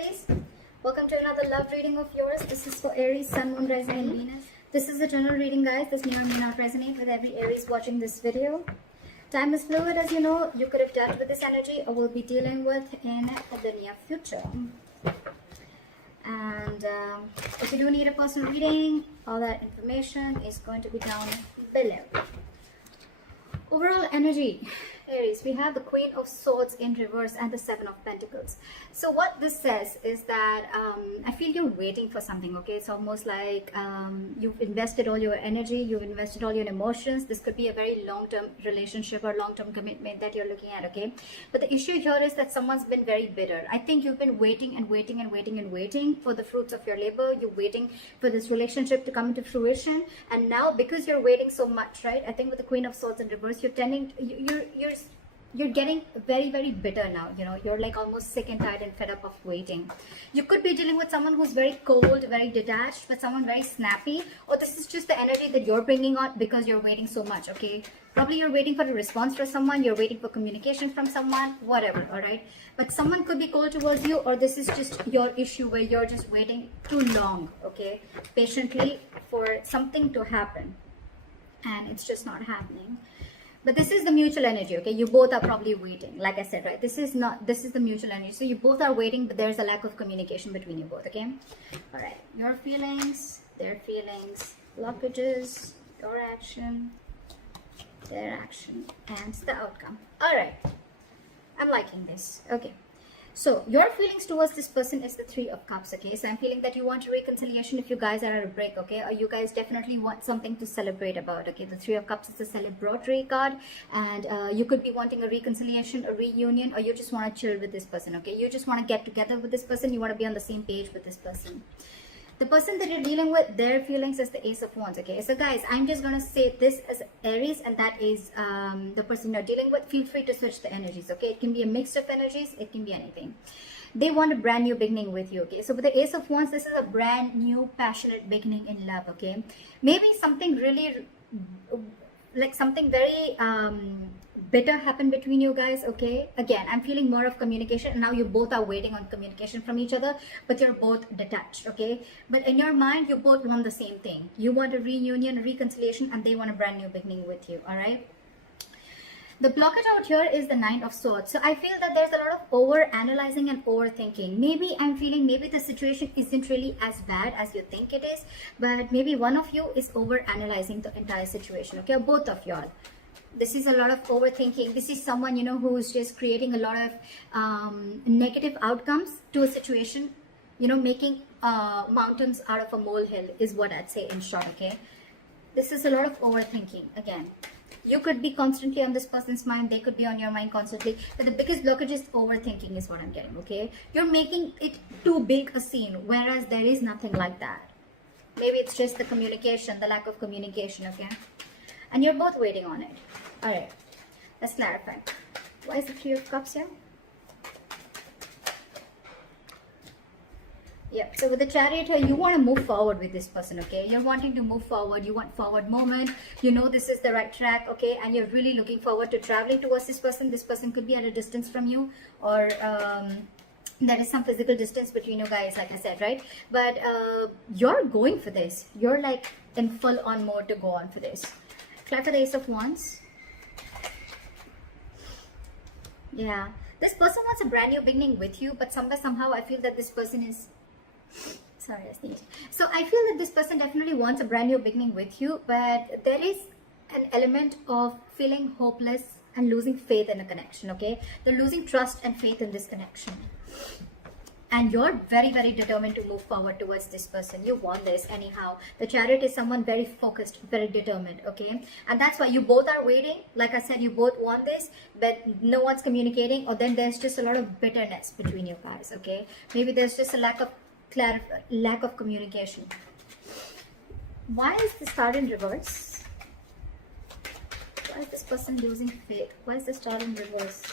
Aries. Welcome to another love reading of yours. This is for Aries, Sun, Moon, Rising, and Venus. This is a general reading, guys. This may or may not resonate with every Aries watching this video. Time is fluid, as you know. You could have dealt with this energy or will be dealing with in the near future. And if you do need a personal reading, all that information is going to be down below. Overall energy, Aries, we have the Queen of Swords in reverse and the Seven of Pentacles. So what this says is that I feel you're waiting for something, okay? It's almost like you've invested all your energy, you've invested all your emotions. This could be a very long-term relationship or long-term commitment that you're looking at, okay? But the issue here is that someone's been very bitter. I think you've been waiting and waiting and waiting and waiting for the fruits of your labor. You're waiting for this relationship to come into fruition. And now, because you're waiting so much, right? I think with the Queen of Swords in reverse, you're tending, you're getting very, very bitter now. You know, you're like almost sick and tired and fed up of waiting. You could be dealing with someone who's very cold, very detached, but someone very snappy. Or this is just the energy that you're bringing on because you're waiting so much, okay? Probably you're waiting for a response from someone, you're waiting for communication from someone, whatever, all right? But someone could be cold towards you, or this is just your issue where you're just waiting too long, okay? Patiently for something to happen. And it's just not happening. But this is the mutual energy, okay? You both are probably waiting. Like I said, right? This is the mutual energy. So you both are waiting, but there's a lack of communication between you both, okay? All right. Your feelings, their feelings, blockages, your action, their action, and the outcome. All right. I'm liking this. Okay. So your feelings towards this person is the Three of Cups, okay? So I'm feeling that you want a reconciliation if you guys are at a break, okay? Or you guys definitely want something to celebrate about, okay? The Three of Cups is a celebratory card, and you could be wanting a reconciliation, a reunion, or you just want to chill with this person, okay? You just want to get together with this person. You want to be on the same page with this person. The person that you're dealing with, their feelings is the Ace of Wands, okay? So guys, I'm just going to say this as Aries, and that is the person you're dealing with. Feel free to switch the energies, okay? It can be a mix of energies. It can be anything. They want a brand new beginning with you, okay? So with the Ace of Wands, this is a brand new, passionate beginning in love, okay? Maybe something really, like something very bitter happened between you guys, okay? Again, I'm feeling more of communication, and now you both are waiting on communication from each other, but you're both detached, okay? But in your mind, you both want the same thing. You want a reunion, a reconciliation, and they want a brand new beginning with you, all right? The blockage out here is the Nine of Swords. So I feel that there's a lot of over-analyzing and overthinking. Maybe I'm feeling maybe the situation isn't really as bad as you think it is, but maybe one of you is over-analyzing the entire situation, okay? Or both of y'all. This is a lot of overthinking. This is someone, you know, who's just creating a lot of negative outcomes to a situation, you know, making mountains out of a molehill is what I'd say in short, okay? This is a lot of overthinking. Again, you could be constantly on this person's mind, they could be on your mind constantly, but the biggest blockage is overthinking is what I'm getting, okay? You're making it too big a scene, whereas there is nothing like that. Maybe it's just the communication, the lack of communication, okay? And you're both waiting on it. All right, let's clarify. Why is the Three of Cups here? Yep, so with the Chariot here, you want to move forward with this person, okay? You're wanting to move forward. You want forward movement. You know this is the right track, okay? And you're really looking forward to traveling towards this person. This person could be at a distance from you, or there is some physical distance between you guys, like I said, right? But you're going for this. You're like in full-on mode to go on for this. Clarify the Ace of Wands. Yeah, this person wants a brand new beginning with you, but somehow I feel that this person is, sorry, I sneezed. So I feel that this person definitely wants a brand new beginning with you, but there is an element of feeling hopeless and losing faith in a connection, okay? They're losing trust and faith in this connection. And you're very, very determined to move forward towards this person. You want this anyhow. The Chariot is someone very focused, very determined, okay? And that's why you both are waiting. Like I said, you both want this, but no one's communicating, or then there's just a lot of bitterness between you guys, okay? Maybe there's just a lack of communication. Why is the Star in reverse? Why is this person losing faith? Why is the Star in reverse?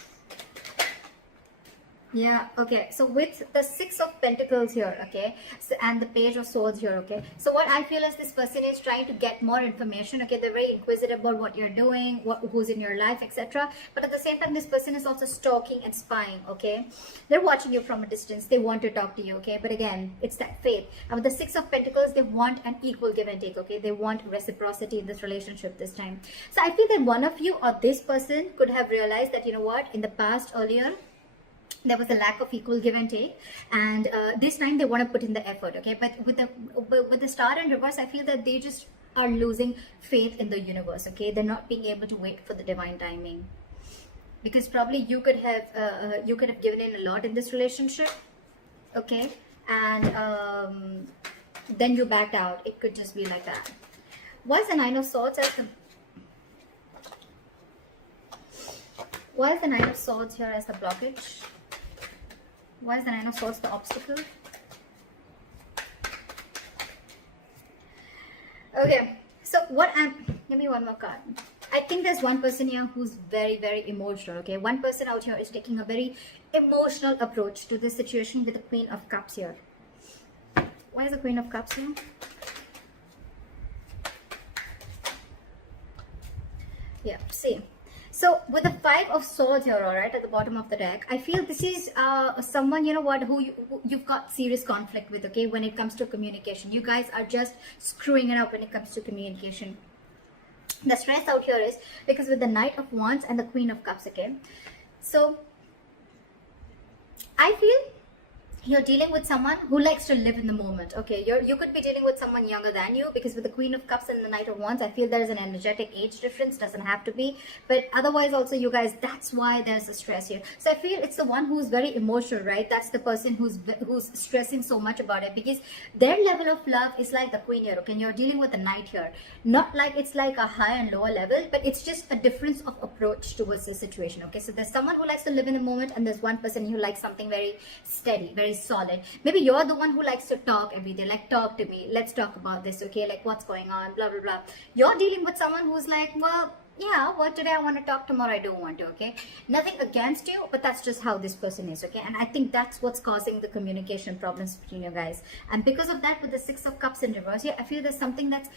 Yeah, okay. So with the Six of Pentacles here, okay, so, and the Page of Swords here, okay. So what I feel is this person is trying to get more information, okay. They're very inquisitive about what you're doing, who's in your life, etc. But at the same time, this person is also stalking and spying, okay. They're watching you from a distance. They want to talk to you, okay. But again, it's that faith. And with the Six of Pentacles, they want an equal give and take, okay. They want reciprocity in this relationship this time. So I feel that one of you or this person could have realized that, you know what, in the past earlier, there was a lack of equal give and take, and this time they want to put in the effort, okay. But with the Star in reverse, I feel that they just are losing faith in the universe, okay. They're not being able to wait for the divine timing, because probably you could have given in a lot in this relationship, okay, and then you backed out. It could just be like that. Why is the Nine of Swords as the here as the blockage? Why is the Nine of Swords the obstacle? Okay, so give me one more card. I think there's one person here who's very, very emotional, okay? One person out here is taking a very emotional approach to this situation with the Queen of Cups here. Why is the Queen of Cups here? Yeah, see. So with the Five of Swords here, all right, at the bottom of the deck, I feel this is someone, you know what, who you've got serious conflict with, okay, when it comes to communication. You guys are just screwing it up when it comes to communication. The stress out here is because with the Knight of Wands and the Queen of Cups, okay. So I feel you're dealing with someone who likes to live in the moment, okay. You could be dealing with someone younger than you, because with the Queen of Cups and the Knight of Wands, I feel there is an energetic age difference. Doesn't have to be, but otherwise also, you guys, that's why there's a stress here. So I feel it's the one who's very emotional, right? That's the person who's stressing so much about it, because their level of love is like the Queen here, okay. And you're dealing with the Knight here, not like it's like a high and lower level, but it's just a difference of approach towards the situation, okay. So there's someone who likes to live in the moment, and there's one person who likes something very steady, very solid. Maybe you're the one who likes to talk every day, like, talk to me, let's talk about this, okay, like what's going on, blah blah blah. You're dealing with someone who's like, well, yeah, what today I want to talk, tomorrow I don't want to, okay. Nothing against you, but that's just how this person is, okay. And I think that's what's causing the communication problems between you guys. And because of that, with the Six of Cups in reverse here, I feel there's something that's,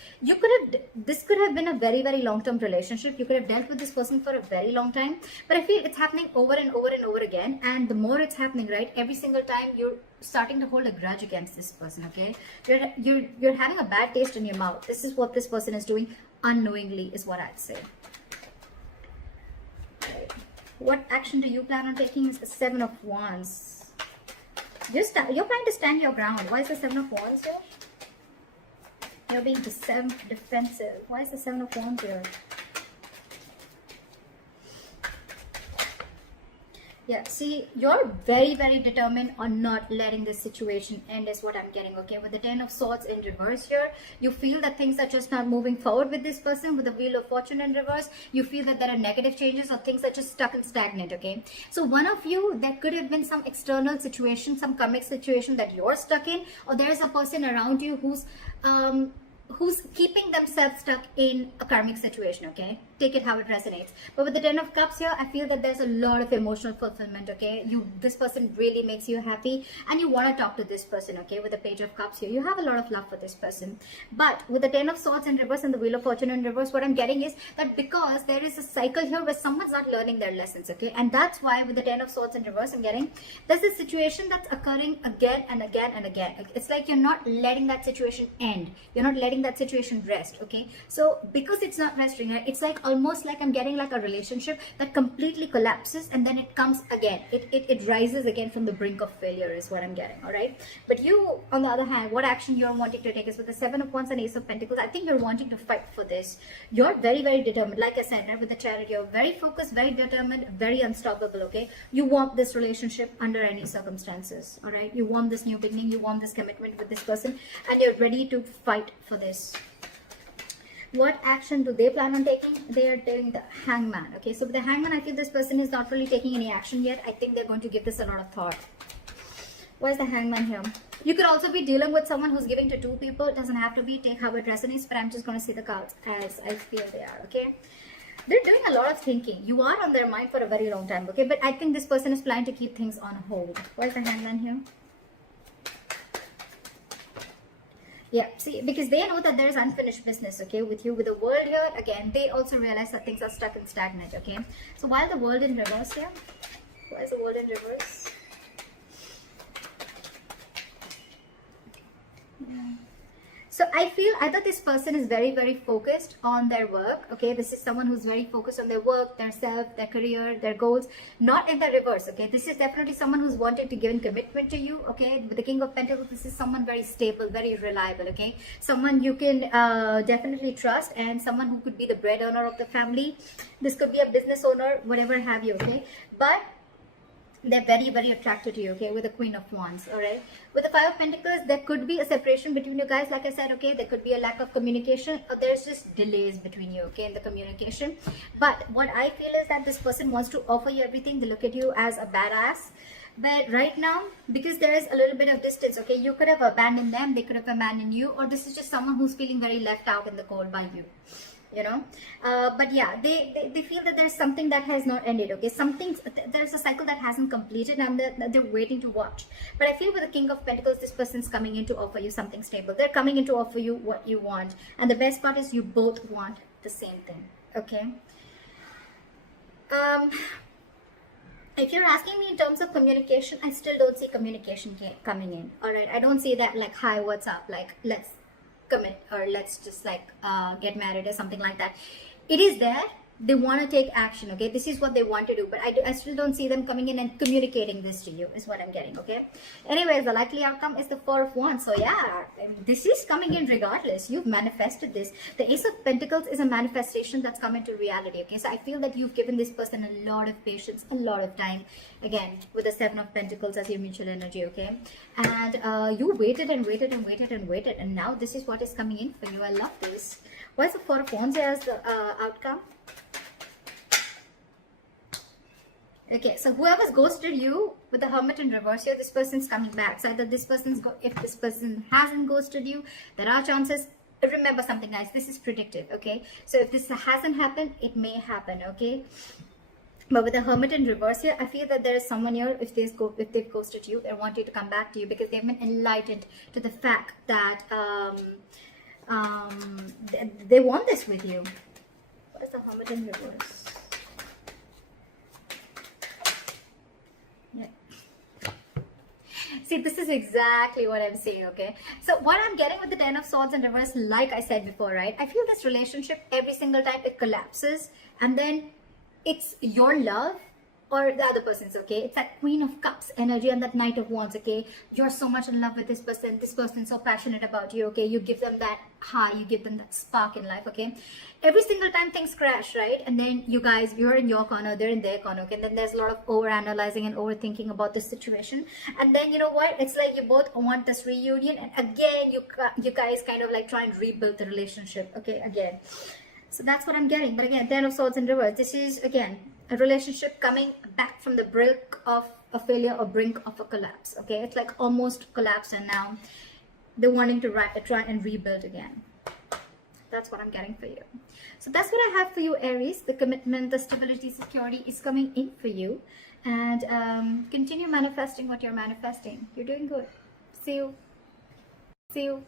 this could have been a very, very long-term relationship. You could have dealt with this person for a very long time, but I feel it's happening over and over and over again. And the more it's happening, right, every single time you're starting to hold a grudge against this person, okay. You're having a bad taste in your mouth. This is what this person is doing unknowingly, is what I'd say. What action do you plan on taking? Is the Seven of Wands. You're trying to stand your ground. Why is the Seven of Wands here? You're being defensive. Why is the Seven of Wands here? Yeah, see, you're very, very determined on not letting this situation end, is what I'm getting, okay. With the Ten of Swords in reverse here, you feel that things are just not moving forward with this person. With the Wheel of Fortune in reverse, you feel that there are negative changes, or things are just stuck and stagnant, okay. So one of you, there could have been some external situation, some karmic situation that you're stuck in, or there is a person around you who's keeping themselves stuck in a karmic situation, okay. Take it how it resonates. But with the Ten of Cups here, I feel that there's a lot of emotional fulfillment, okay. This person really makes you happy, and you want to talk to this person, okay. With the Page of Cups here, you have a lot of love for this person. But with the Ten of Swords in reverse and the Wheel of Fortune in reverse, what I'm getting is that because there is a cycle here where someone's not learning their lessons, okay. And that's why with the Ten of Swords in reverse, I'm getting there's a situation that's occurring again and again and again. It's like you're not letting that situation end. You're not letting that situation rest, okay. So because it's not resting, right, it's like almost like I'm getting like a relationship that completely collapses, and then it comes again, it rises again from the brink of failure, is what I'm getting. All right, but you, on the other hand, what action you're wanting to take is with the Seven of Wands and Ace of Pentacles. I think you're wanting to fight for this. You're very, very determined. Like I said, right, with the Chariot, you're very focused, very determined, very unstoppable, okay. You want this relationship under any circumstances. All right, you want this new beginning, you want this commitment with this person, and you're ready to fight for this. What action do they plan on taking? They are doing the Hangman, okay. So with the Hangman, I feel this person is not really taking any action yet. I think they're going to give this a lot of thought. Why is the Hangman here? You could also be dealing with someone who's giving to two people. It doesn't have to be. Take how it resonates, but I'm just going to see the cards as I feel they are, okay. They're doing a lot of thinking. You are on their mind for a very long time, okay? But I think this person is planning to keep things on hold. Where's the Hangman here? Yeah, see, because they know that there's unfinished business, okay, with you. With the world here, again, they also realize that things are stuck and stagnant, okay? So while the world in reverse here, why is the world in reverse? Yeah. So I feel either this person is very, very focused on their work, okay? This is someone who's very focused on their work, their self, their career, their goals, not in the reverse, okay? This is definitely someone who's wanted to give in commitment to you, okay? With the King of Pentacles, this is someone very stable, very reliable, okay? Someone you can definitely trust, and someone who could be the breadwinner of the family. This could be a business owner, whatever have you, okay? But they're very, very attracted to you, okay, with the Queen of Wands, all right? With the Five of Pentacles, there could be a separation between you guys, like I said, okay? There could be a lack of communication, or there's just delays between you, okay, in the communication. But what I feel is that this person wants to offer you everything. They look at you as a badass. But right now, because there is a little bit of distance, okay, you could have abandoned them, they could have abandoned you, or this is just someone who's feeling very left out in the cold by you. You know, but yeah, they feel that there's something that has not ended, okay? There's a cycle that hasn't completed, and they're waiting to watch. But I feel with the King of Pentacles, this person's coming in to offer you something stable. They're coming in to offer you what you want, and the best part is you both want the same thing, okay? If you're asking me in terms of communication, I still don't see communication coming in, all right? I don't see that like, hi, what's up, like, let's commit, or let's just like get married or something like that. It is there. They want to take action, okay? This is what they want to do, but I still don't see them coming in and communicating this to you, is what I'm getting, okay? Anyways, the likely outcome is the Four of Wands. So yeah, I mean, this is coming in regardless. You've manifested this. The Ace of Pentacles is a manifestation that's come into reality, okay? So I feel that you've given this person a lot of patience, a lot of time. Again, with the Seven of Pentacles as your mutual energy, okay? And you waited and waited and waited and waited, and now this is what is coming in for you. I love this. Why is the Four of Wands as the outcome? Okay, so whoever's ghosted you with the Hermit in reverse here, this person's coming back. So either this person's, if this person hasn't ghosted you, there are chances. Remember something, guys, this is predictive, okay? So if this hasn't happened, it may happen, okay? But with the Hermit in reverse here, I feel that there is someone here, if they've ghosted you, they want you to come back to you because they've been enlightened to the fact that they want this with you. What is the Hermit in reverse? See, this is exactly what I'm saying, okay? So what I'm getting with the Ten of Swords in reverse, like I said before, right? I feel this relationship, every single time it collapses, and then it's your love or the other person's, okay? It's that Queen of Cups energy and that Knight of Wands, okay? You're so much in love with this person's so passionate about you, okay? You give them that high, you give them that spark in life, okay? Every single time things crash, right? And then you guys, you're in your corner, they're in their corner, okay? And then there's a lot of over-analyzing and overthinking about this situation. And then, you know what? It's like you both want this reunion, and again, you guys kind of like try and rebuild the relationship, okay? Again. So that's what I'm getting. But again, Ten of Swords in reverse. This is, again, a relationship coming back from the brink of a failure or brink of a collapse, okay? It's like almost collapsed, and now they're wanting to try and rebuild again. That's what I'm getting for you. So that's what I have for you, Aries. The commitment, the stability, security is coming in for you. And continue manifesting what you're manifesting. You're doing good. See you. See you.